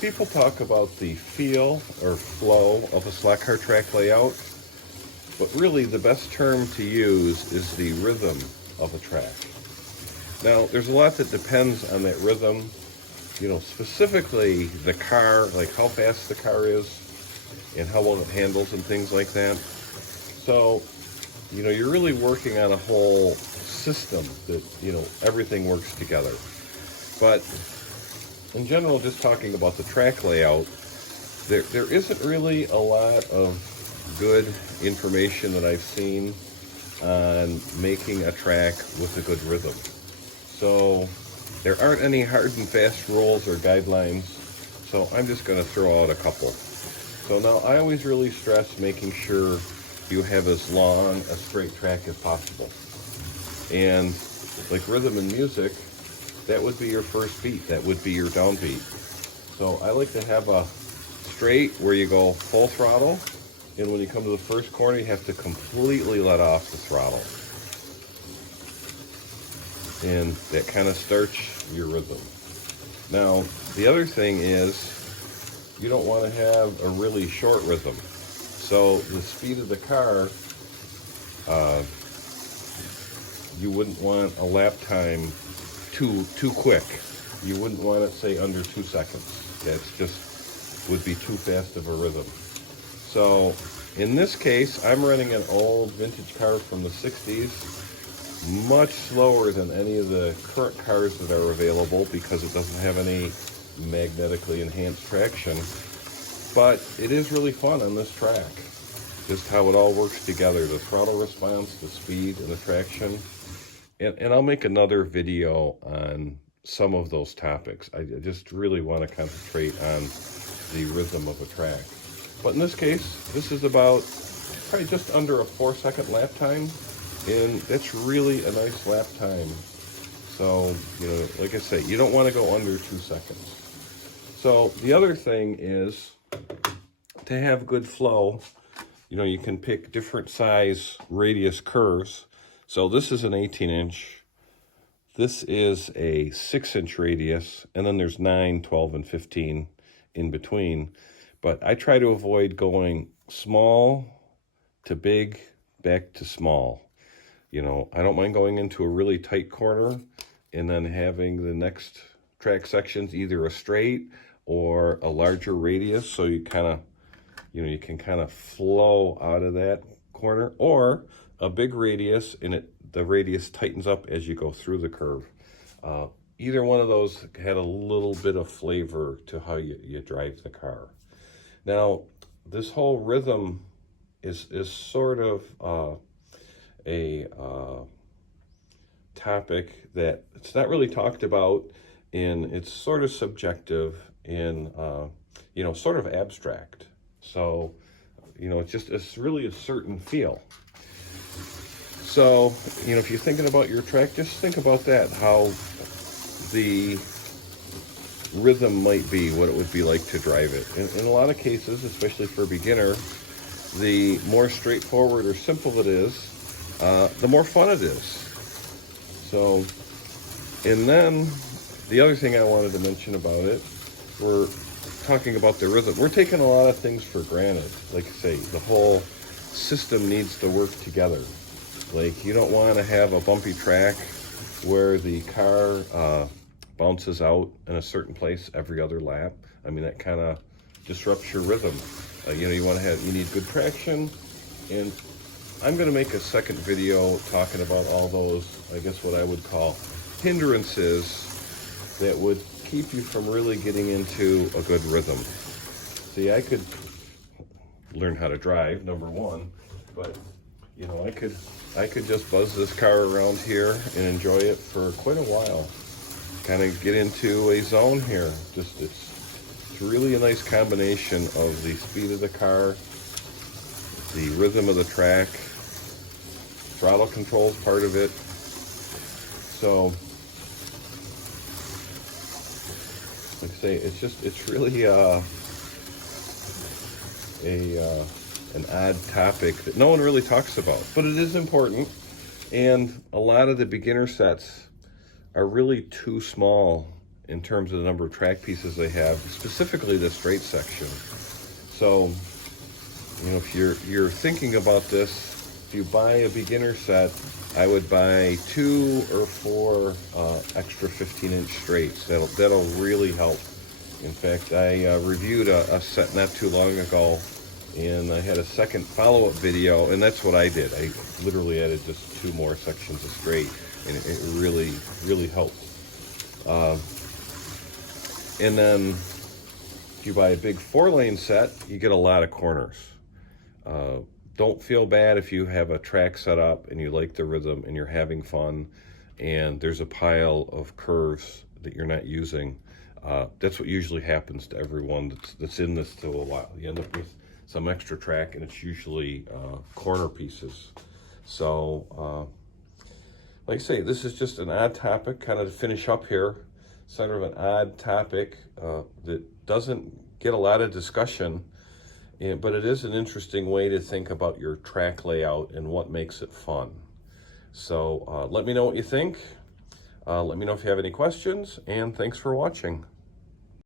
People talk about the feel or flow of a slot car track layout, but really the best term to use is the rhythm of a track. Now, there's a lot that depends on that rhythm, specifically the car, like how fast the car is and how well it handles and things like that. So, you're really working on a whole system that, everything works together. But in general, just talking about the track layout, there isn't really a lot of good information that I've seen on making a track with a good rhythm. So there aren't any hard and fast rules or guidelines, so I'm just going to throw out a couple. So now I always really stress making sure you have as long a straight track as possible. And like rhythm in music, that would be your first beat, that would be your downbeat. So I like to have a straight where you go full throttle, and when you come to the first corner, you have to completely let off the throttle. And that kind of starts your rhythm. Now, the other thing is, you don't want to have a really short rhythm. So the speed of the car, you wouldn't want a lap time too quick. You wouldn't want it, say, under 2 seconds. That's just would be too fast of a rhythm. So in this case, I'm running an old vintage car from the 60s, much slower than any of the current cars that are available because it doesn't have any magnetically enhanced traction. But it is really fun on this track, just how it all works together, the throttle response, the speed, and the traction. And I'll make another video on some of those topics. I just really want to concentrate on the rhythm of a track. But in this case, this is about probably just under a 4-second lap time, and that's really a nice lap time. So, like I say, you don't want to go under 2 seconds. So the other thing is to have good flow, you can pick different size radius curves. So this is an 18-inch. This is a 6-inch radius, and then there's 9, 12, and 15 in between. But I try to avoid going small to big, back to small. I don't mind going into a really tight corner and then having the next track sections either a straight or a larger radius, so you kind of, you can kind of flow out of that corner, or a big radius and the radius tightens up as you go through the curve. Either one of those had a little bit of flavor to how you drive the car. Now, this whole rhythm is sort of a topic that it's not really talked about, and it's sort of subjective and sort of abstract. So, it's really a certain feel. So, if you're thinking about your track, just think about that, how the rhythm might be, what it would be like to drive it. In a lot of cases, especially for a beginner, the more straightforward or simple it is, the more fun it is. So, and then the other thing I wanted to mention about it, we're talking about the rhythm. We're taking a lot of things for granted. Like I say, the whole system needs to work together. Like, you don't want to have a bumpy track where the car bounces out in a certain place every other lap. I mean, that kind of disrupts your rhythm. You need good traction. And I'm going to make a second video talking about all those, I guess what I would call hindrances that would keep you from really getting into a good rhythm. See, I could learn how to drive, number one, but I could just buzz this car around here and enjoy it for quite a while. Kind of get into a zone here. Just it's really a nice combination of the speed of the car, the rhythm of the track, throttle control is part of it. So, like I say, it's really an odd topic that no one really talks about, but it is important. And a lot of the beginner sets are really too small in terms of the number of track pieces they have, specifically the straight section. So, you know, if you're thinking about this, if you buy a beginner set, I would buy 2 or 4 extra 15-inch straights. That'll really help. In fact, I reviewed a set not too long ago, and I had a second follow-up video, and that's what I did. I literally added just 2 more sections of straight, and it really, really helped. And then if you buy a big 4-lane set, you get a lot of corners. Don't feel bad if you have a track set up and you like the rhythm and you're having fun and there's a pile of curves that you're not using. That's what usually happens to everyone that's in this for a while. You end up with some extra track, and it's usually corner pieces. So, like I say, this is just an odd topic, kind of to finish up here. Sort of an odd topic that doesn't get a lot of discussion, but it is an interesting way to think about your track layout and what makes it fun. So let me know what you think. Let me know if you have any questions, and thanks for watching.